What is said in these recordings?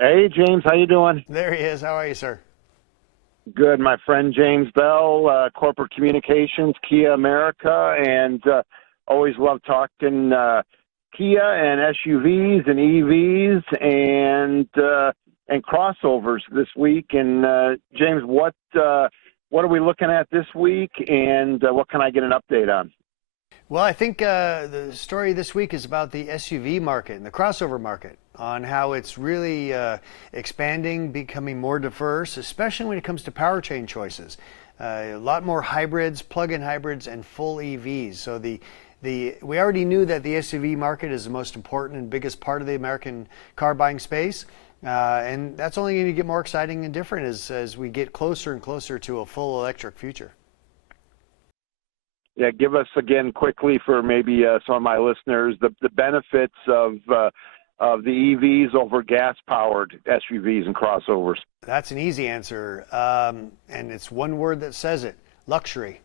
Hey, James, how you doing? There he is. How are you, sir? Good, my friend James Bell, Corporate Communications, Kia America, and always love talking Kia and SUVs and EVs and crossovers this week. And James, what are we looking at this week, and what can I get an update on? Well, I think the story this week is about the SUV market and the crossover market, on how it's really expanding, becoming more diverse, especially when it comes to powertrain choices. A lot more hybrids, plug-in hybrids, and full EVs. So we already knew that the SUV market is the most important and biggest part of the American car buying space. And that's only going to get more exciting and different as we get closer and closer to a full electric future. Yeah, give us again quickly for maybe some of my listeners the benefits of the EVs over gas-powered SUVs and crossovers. That's an easy answer, and it's one word that says it: luxury.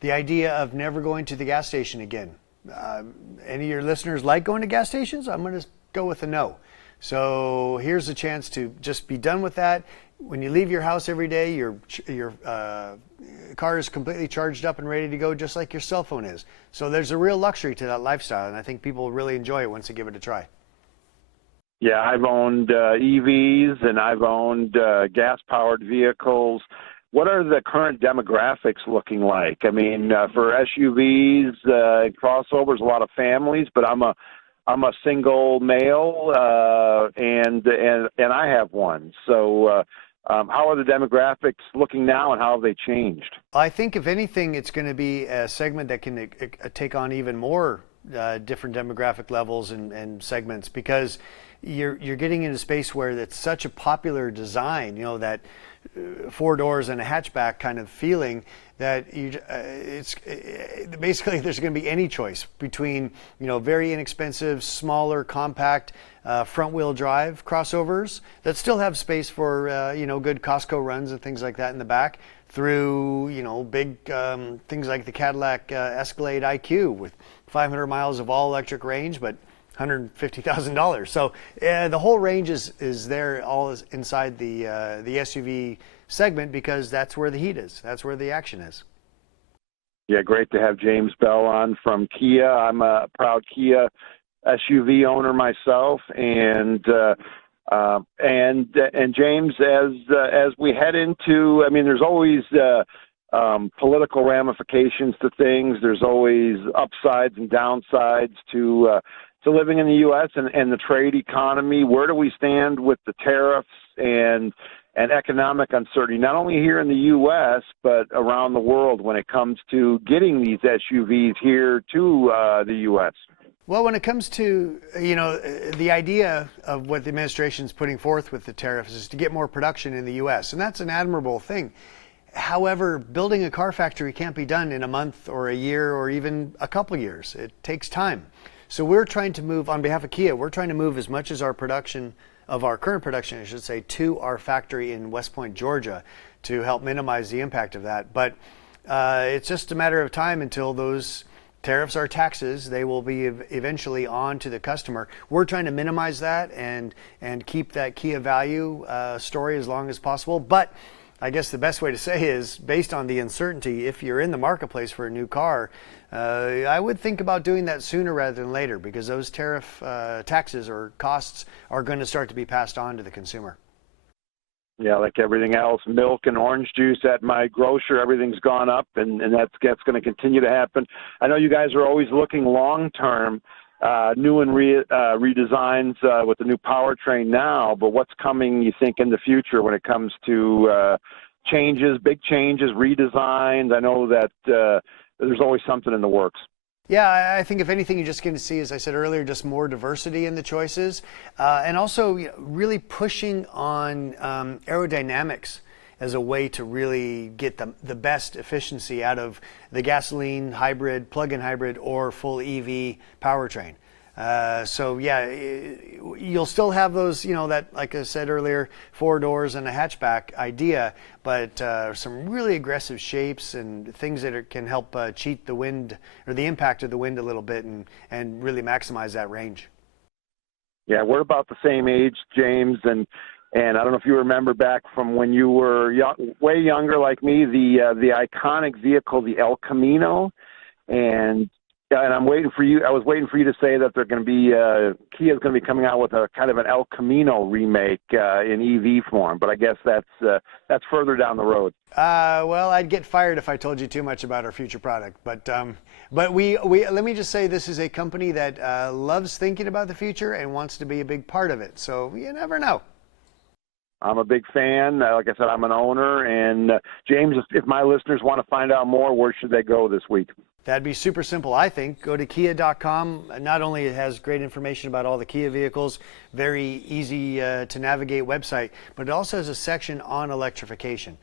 The idea of never going to the gas station again. Any of your listeners like going to gas stations? I'm going to go with a no. So here's a chance to just be done with that. When you leave your house every day, your car is completely charged up and ready to go, just like your cell phone is. So there's a real luxury to that lifestyle, and I think people will really enjoy it once they give it a try. Yeah, I've owned EVs and I've owned gas-powered vehicles. What are the current demographics looking like? I mean, for SUVs and crossovers, a lot of families, but I'm a single male, and I have one. So, how are the demographics looking now, and how have they changed? I think if anything, it's going to be a segment that can take on even more different demographic levels and segments, because you're getting into a space where it's such a popular design, that four doors and a hatchback kind of feeling, that basically there's going to be any choice between very inexpensive, smaller, compact front-wheel drive crossovers that still have space for good Costco runs and things like that in the back, through big things like the Cadillac Escalade IQ with 500 miles of all-electric range, but $150,000. So the whole range is there, all is inside the SUV segment, because that's where the heat is. That's where the action is. Yeah, great to have James Bell on from Kia. I'm a proud Kia SUV owner myself, and James, as we head into, I mean, there's always political ramifications to things. There's always upsides and downsides to living in the U.S. and the trade economy. Where do we stand with the tariffs and economic uncertainty, not only here in the U.S., but around the world when it comes to getting these SUVs here to the U.S.? Well, when it comes to, the idea of what the administration is putting forth with the tariffs is to get more production in the U.S., and that's an admirable thing. However, building a car factory can't be done in a month or a year or even a couple years. It takes time. So we're trying to move, on behalf of Kia, we're trying to move as much as our current production, I should say, to our factory in West Point, Georgia, to help minimize the impact of that. But it's just a matter of time until those tariffs are taxes. They will be eventually on to the customer. We're trying to minimize that and keep that Kia value story as long as possible. But I guess the best way to say is, based on the uncertainty, if you're in the marketplace for a new car, I would think about doing that sooner rather than later, because those tariff taxes or costs are going to start to be passed on to the consumer. Yeah, like everything else, milk and orange juice at my grocer, everything's gone up, and that's going to continue to happen. I know you guys are always looking long-term, new and redesigns with the new powertrain now, but what's coming, you think, in the future when it comes to changes, big changes, redesigns? I know that there's always something in the works. Yeah, I think if anything, you're just going to see, as I said earlier, just more diversity in the choices, and also really pushing on aerodynamics as a way to really get the best efficiency out of the gasoline, hybrid, plug-in hybrid, or full EV powertrain. So yeah, you'll still have those, that, like I said earlier, four doors and a hatchback idea, but some really aggressive shapes and things that can help cheat the wind or the impact of the wind a little bit, and really maximize that range. Yeah, we're about the same age, James, and I don't know if you remember back from when you were way younger like me, the iconic vehicle, the El Camino, and I'm waiting for you. I was waiting for you to say that they're going to be Kia's going to be coming out with a kind of an El Camino remake in EV form, but I guess that's further down the road. Well, I'd get fired if I told you too much about our future product. But we let me just say this is a company that loves thinking about the future and wants to be a big part of it. So you never know. I'm a big fan. Like I said, I'm an owner. And James, if my listeners want to find out more, where should they go this week? That'd be super simple, I think. Go to Kia.com. Not only it has great information about all the Kia vehicles, very easy to navigate website, but it also has a section on electrification.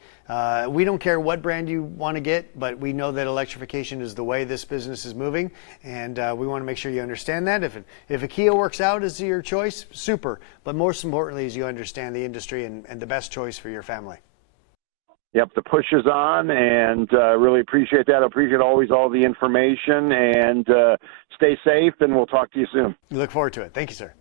We don't care what brand you want to get, but we know that electrification is the way this business is moving, and we want to make sure you understand that. If a Kia works out as your choice, super. But most importantly is you understand the industry and the best choice for your family. Yep, the push is on, and really appreciate that. I appreciate always all the information, and stay safe, and we'll talk to you soon. Look forward to it. Thank you, sir.